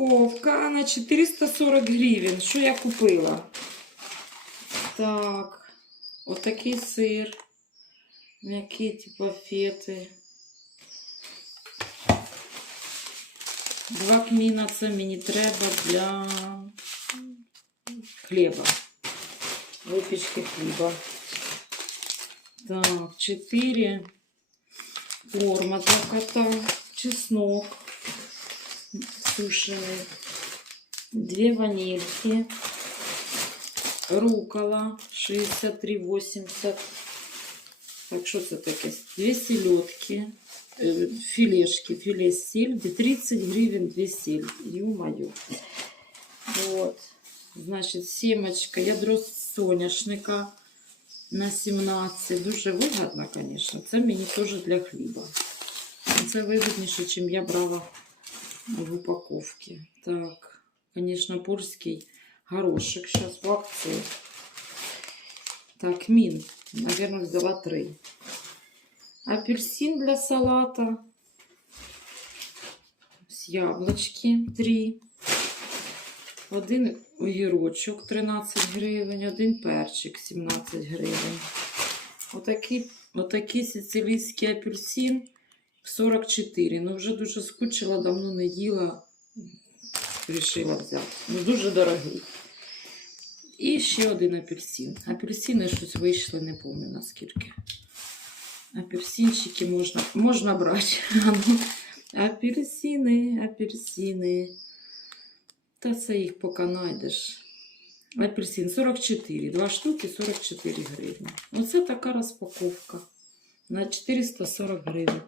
Розпаковка на 440 гривень. Що я купила? Так, отакий сир. М'які типу фети. Два кміна це мені треба для хліба. Випічки хліба. Так, 4 корма для кота, чеснок сушеный, две ванильки, рукола 63,80. Так, що це таке? Дві селедки, е, філешки, філе сіль, 30 гривень дві сіль. Ё-моё. Вот. Значить, сімочка, ядро соняшника на 17. Дуже вигідно, звісно. Це мені теж для хліба. Це вигідніше, ніж я брала в упаковке. Так, конечно, польский горошек сейчас в акции. Так, мин. Наверное, взяла три. Апельсин для салата. С яблочки три. Один огірочок 13 гривень, один перчик 17 гривень. Отакий, отакий сицилійський апельсин 44. Ну, вже дуже скучила, давно не їла. Рішила взяти. Ну, дуже дорогий. І ще один апельсин. Апельсини щось вийшли, не пам'ятаю наскільки. Апельсинчики можна, можна брати. Ну, Апельсини, апельсини. Та це їх поки знайдеш. Апельсин 44. Два штуки 44 гривні. Оце така розпаковка. На 440 гривень.